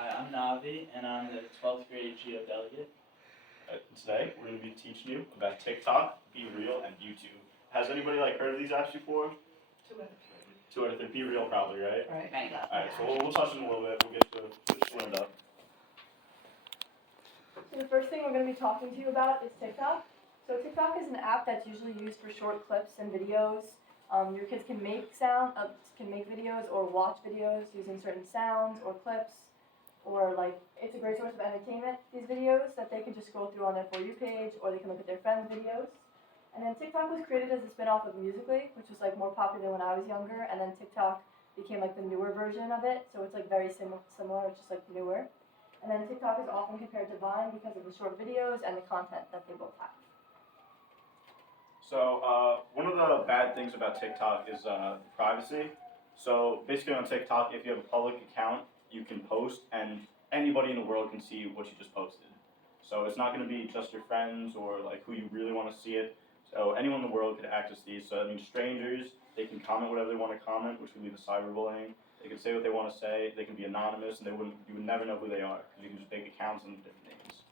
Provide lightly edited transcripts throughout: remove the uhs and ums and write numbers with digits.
Hi, I'm Navi, and I'm the 12th grade GEO delegate. Today, we're going to be teaching you about TikTok, Be Real, and YouTube. Has anybody heard of these apps before? Two out of three. Be Real probably, right? Right. Alright, so we'll touch on it a little bit. We'll get to Linda. So the first thing we're going to be talking to you about is TikTok. So TikTok is an app that's usually used for short clips and videos. Your kids can make videos or watch videos using certain sounds or clips, or it's a great source of entertainment. These videos that they can just scroll through on their For You page, or they can look at their friends' videos. And then TikTok was created as a spin-off of Musical.ly, which was more popular when I was younger. And then TikTok became the newer version of it, so it's very similar. It's just newer. And then TikTok is often compared to Vine because of the short videos and the content that they both have. So, one of the bad things about TikTok is privacy. So, basically on TikTok, if you have a public account, you can post, and anybody in the world can see what you just posted. So, it's not going to be just your friends or who you really want to see it. So, anyone in the world could access these. So, that means strangers, they can comment whatever they want to comment, which would be the cyberbullying. They can say what they want to say. They can be anonymous, and you would never know who they are because you can just make accounts under different names.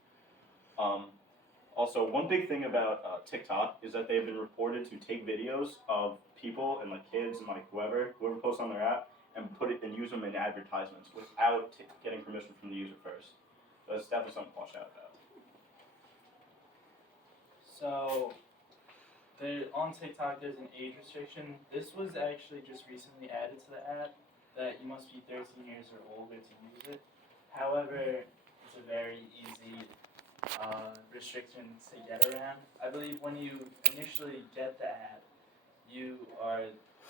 Also, one big thing about TikTok is that they've been reported to take videos of people and kids and whoever posts on their app and use them in advertisements without getting permission from the user first. So that's definitely something to watch out about. So, on TikTok, there's an age restriction. This was actually just recently added to the app, that you must be 13 years or older to use it. However, it's a very easy restriction to get around. I believe when you initially get the app, you are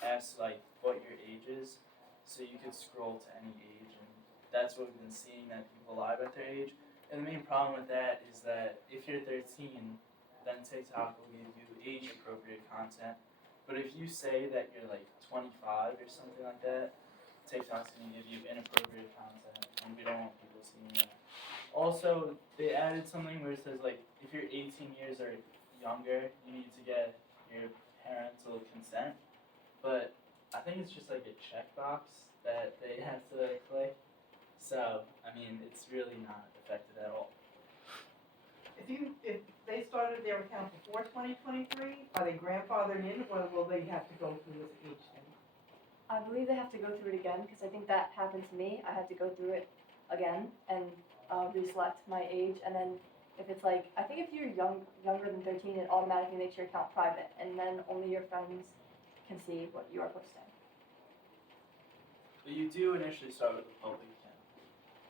asked what your age is, so you could scroll to any age, and that's what we've been seeing, that people lie about their age. And the main problem with that is that if you're 13, then TikTok will give you age-appropriate content. But if you say that you're 25 or something like that, TikTok's going to give you inappropriate content, and we don't want people seeing that. Also, they added something where it says if you're 18 years or younger, you need to get your parental consent. But I think it's just a checkbox that they have to click. So, I mean, it's really not affected at all. If they started their account before 2023, are they grandfathered in, or will they have to go through this age thing? I believe they have to go through it again because I think that happened to me. I had to go through it again and reselect my age, and then if it's I think if you're younger than 13, it automatically makes your account private, and then only your friends can see what you are posting. But you do initially start with a public account.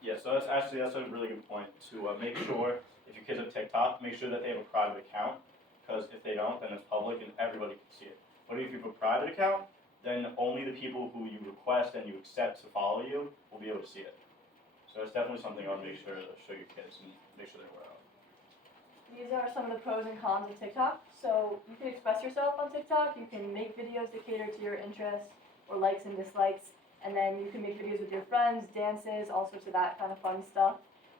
Yeah, so that's a really good point to make sure if your kids have TikTok, make sure that they have a private account, because if they don't, then it's public and everybody can see it. But if you have a private account, then only the people who you request and you accept to follow you will be able to see it. So it's definitely something I would make sure to show your kids and make sure they're aware of. These are some of the pros and cons of TikTok. So you can express yourself on TikTok. You can make videos that cater to your interests or likes and dislikes. And then you can make videos with your friends, dances, all sorts of that kind of fun stuff.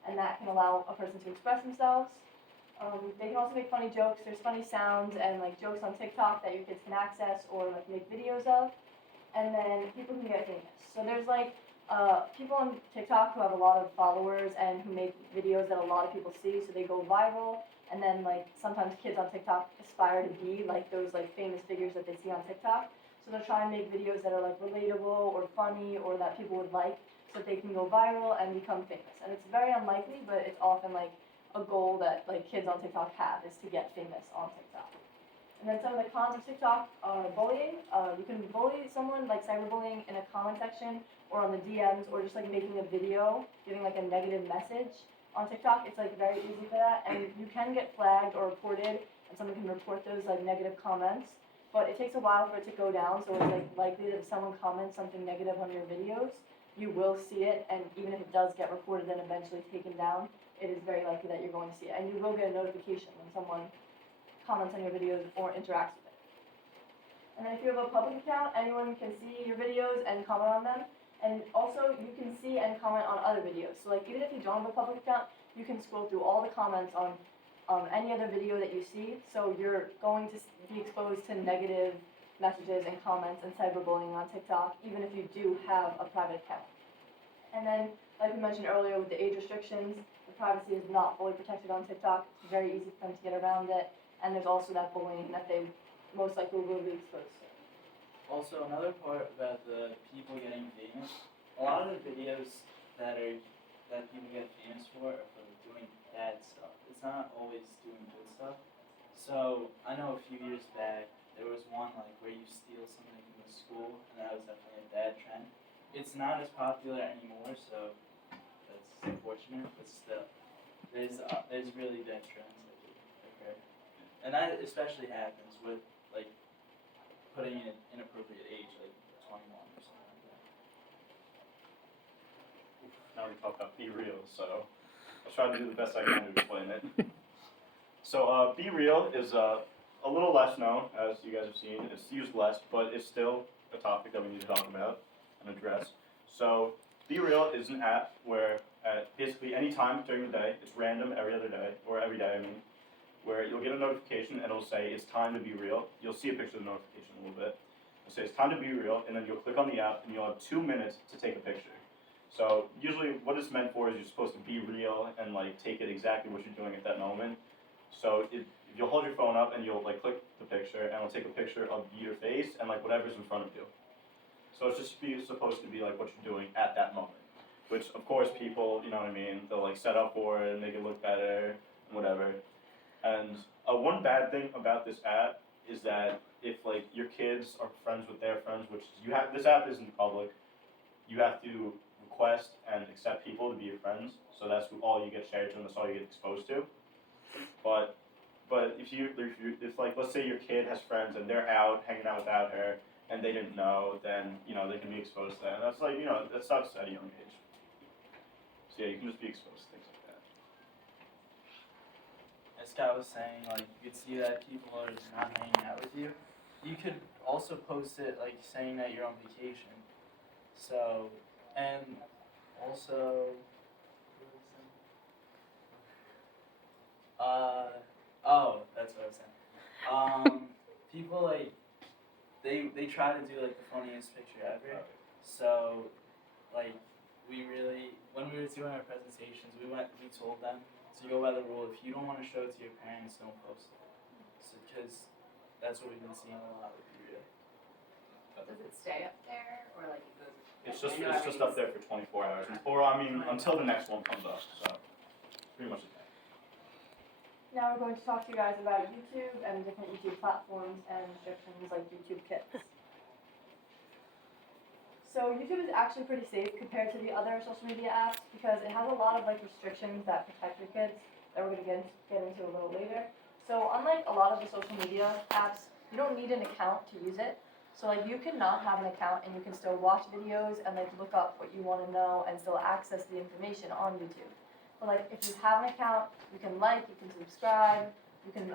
And that can allow a person to express themselves. They can also make funny jokes. There's funny sounds and jokes on TikTok that your kids can access or make videos of. And then people can get famous. So there's people on TikTok who have a lot of followers and who make videos that a lot of people see, so they go viral. And then sometimes kids on TikTok aspire to be those famous figures that they see on TikTok. So they'll try and make videos that are relatable or funny or that people would like, so that they can go viral and become famous. And it's very unlikely, but it's often a goal that kids on TikTok have, is to get famous on TikTok. And then some of the cons of TikTok are bullying. You can bully someone, cyberbullying, in a comment section or on the DMs, or just making a video, giving a negative message. On TikTok, it's very easy for that, and you can get flagged or reported, and someone can report those negative comments. But it takes a while for it to go down, so it's likely that if someone comments something negative on your videos, you will see it, and even if it does get reported and eventually taken down, it is very likely that you're going to see it, and you will get a notification when someone comments on your videos or interacts with it. And then if you have a public account, anyone can see your videos and comment on them. And also, you can see and comment on other videos. So even if you don't have a public account, you can scroll through all the comments on any other video that you see. So you're going to be exposed to negative messages and comments and cyberbullying on TikTok, even if you do have a private account. And then like we mentioned earlier with the age restrictions, the privacy is not fully protected on TikTok. It's very easy for them to get around it, and there's also that bullying that they most likely will be exposed to. Also, another part about the people getting famous, a lot of the videos that people get famous for are for doing bad stuff. It's not always doing good stuff. So I know a few years back there was one like where you steal something from the school, and that was definitely a bad trend. It's not as popular anymore, so that's unfortunate. But still, there's really bad trends that do occur, and that especially happens with like putting in an inappropriate age, like 21 or something like that. Now we talk about Be Real, so I'll try to do the best I can to explain it. So Be Real is a little less known, as you guys have seen. It's used less, but it's still a topic that we need to talk about and address. So Be Real is an app where at basically any time during the day, it's random every other day, or every day I mean, where you'll get a notification and it'll say it's time to be real. You'll see a picture of the notification a little bit. It'll say it's time to be real, and then you'll click on the app and you'll have 2 minutes to take a picture. So usually what it's meant for is you're supposed to be real and like take it exactly what you're doing at that moment. So if you'll hold your phone up and you'll like click the picture and it'll take a picture of your face and like whatever's in front of you. So it's just supposed to be like what you're doing at that moment. Which of course people, you know what I mean, they'll like set up for it and make it look better and whatever. And one bad thing about this app is that if like your kids are friends with their friends, which this app isn't public, you have to request and accept people to be your friends. So that's all you get shared to, and that's all you get exposed to. But if like let's say your kid has friends and they're out hanging out without her and they didn't know, then you know they can be exposed to that. And that's like that sucks at a young age. So yeah, you can just be exposed to things like that. As Scott was saying, like you could see that people are just not hanging out with you. You could also post it like saying that you're on vacation. So, and also, that's what I was saying. People like they try to do like the funniest picture ever. So, like when we were doing our presentations, we told them to go by the rule: if you don't want to show it to your parents, don't post it. So, because that's what we've been seeing a lot with you. Does it stay up there, or like it goes? It's just up there for 24 hours, or I mean until the next one comes up. So pretty much. Now we're going to talk to you guys about YouTube and different YouTube platforms and restrictions like YouTube Kids. So YouTube is actually pretty safe compared to the other social media apps because it has a lot of like restrictions that protect your kids that we're going to get into a little later. So unlike a lot of the social media apps, you don't need an account to use it. So like you cannot have an account and you can still watch videos and like look up what you want to know and still access the information on YouTube. But like if you have an account, you can like, you can subscribe, you can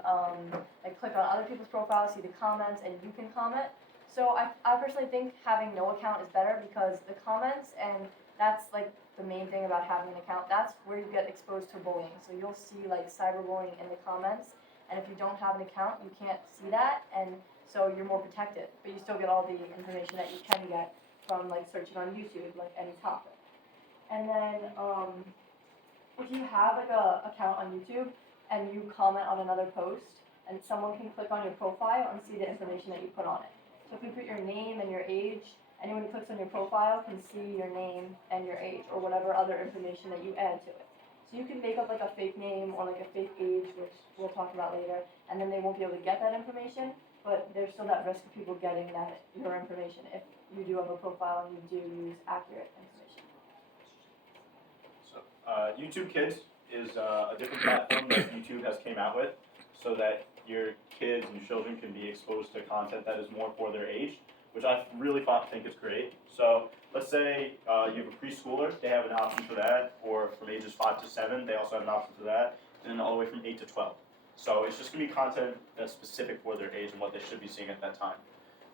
like click on other people's profiles, see the comments, and you can comment. So I personally think having no account is better because the comments, and that's like the main thing about having an account, that's where you get exposed to bullying. So you'll see like cyberbullying in the comments, and if you don't have an account, you can't see that, and so you're more protected. But you still get all the information that you can get from like searching on YouTube, like any topic. And then if you have like a account on YouTube and you comment on another post, and someone can click on your profile and see the information that you put on it. So if you put your name and your age, anyone who clicks on your profile can see your name and your age or whatever other information that you add to it. So you can make up like a fake name or like a fake age, which we'll talk about later, and then they won't be able to get that information, but there's still that risk of people getting your information if you do have a profile and you do use accurate information. So YouTube Kids is a different platform that YouTube has came out with so that your kids and children can be exposed to content that is more for their age, which I really think is great. So let's say you have a preschooler, they have an option for that, or from ages 5 to 7, they also have an option for that, and then all the way from 8 to 12. So it's just going to be content that's specific for their age and what they should be seeing at that time.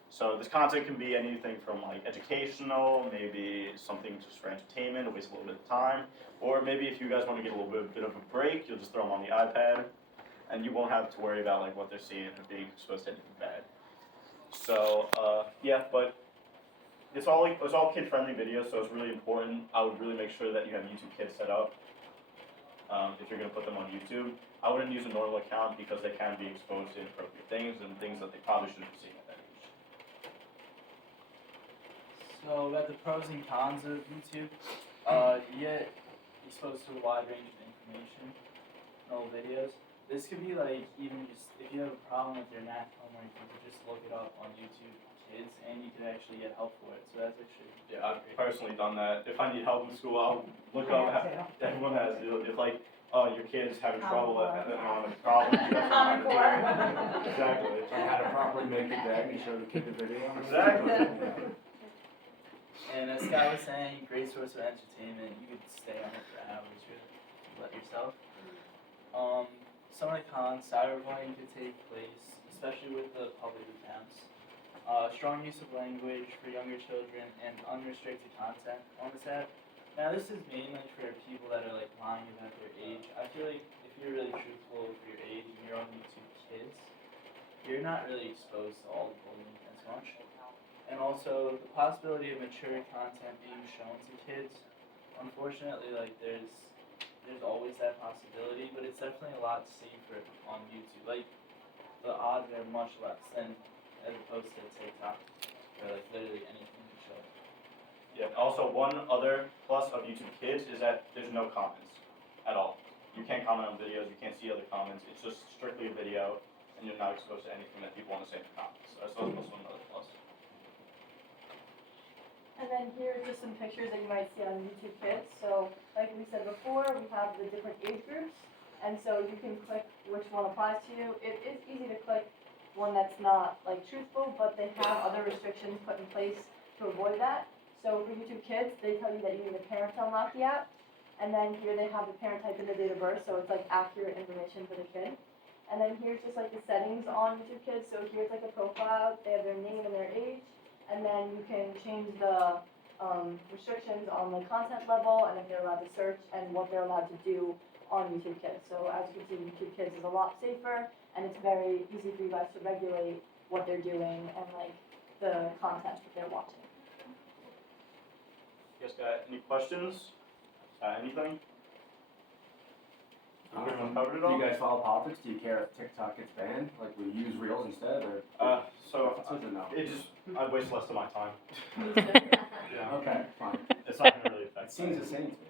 So this content can be anything from like educational, maybe something just for entertainment, to waste a little bit of time, or maybe if you guys want to get a little bit of a break, you'll just throw them on the iPad, and you won't have to worry about like what they're seeing or being exposed to anything bad. So yeah, but it's all kid-friendly videos, so it's really important. I would really make sure that you have YouTube Kids set up. If you're gonna put them on YouTube, I wouldn't use a normal account because they can be exposed to inappropriate things and things that they probably shouldn't be seeing at that age. So about the pros and cons of YouTube, you get exposed to a wide range of information in all videos. This could be like even just if you have a problem with your math homework, you could just look it up on YouTube Kids and you could actually get help for it. So that's actually Yeah, I've personally done that. If I need help in school, I'll look up. Everyone has. If like, oh, your kid's having trouble at on a problem, you have to know how to do it. Exactly. Learn how to properly make the deck and show the kid the video. Exactly. And as Scott was saying, great source of entertainment. You could stay on it for hours. Really let yourself. Some of the cons, cyberbullying could take place, especially with the public accounts. Strong use of language for younger children and unrestricted content on this app. Now this is mainly for people that are like lying about their age. I feel like if you're really truthful with your age and you're on YouTube Kids, you're not really exposed to all the bullying as much. And also the possibility of mature content being shown to kids. Unfortunately, like there's always that possibility, but it's definitely a lot safer on YouTube. Like the odds are much less than as opposed to TikTok, where like literally anything can show. Yeah. Also, one other plus of YouTube Kids is that there's no comments at all. You can't comment on videos. You can't see other comments. It's just strictly a video, and you're not exposed to anything that people want to say in the comments. So that's also another plus. And then here are just some pictures that you might see on YouTube Kids. So, like we said before, we have the different age groups, and so you can click which one applies to you. It is easy to click one that's not like truthful, but they have other restrictions put in place to avoid that. So for YouTube Kids, they tell you that you need a parent to unlock the app, and then here they have the parent type in the date of birth, so it's like accurate information for the kid. And then here's just like the settings on YouTube Kids. So here's like a profile. They have their name and their age. And then you can change the restrictions on the content level and if they're allowed to search and what they're allowed to do on YouTube Kids. So as you can see, YouTube Kids is a lot safer and it's very easy for you guys to regulate what they're doing and like the content that they're watching. You guys got any questions? Anything? Everyone covered it Do all? you guys follow politics? Do you care if TikTok gets banned? Like, will you use Reels instead, or? So It's a no. I'd waste less of my time. Me too. Yeah. Okay, fine. It's not gonna really affect. It seems the same to me.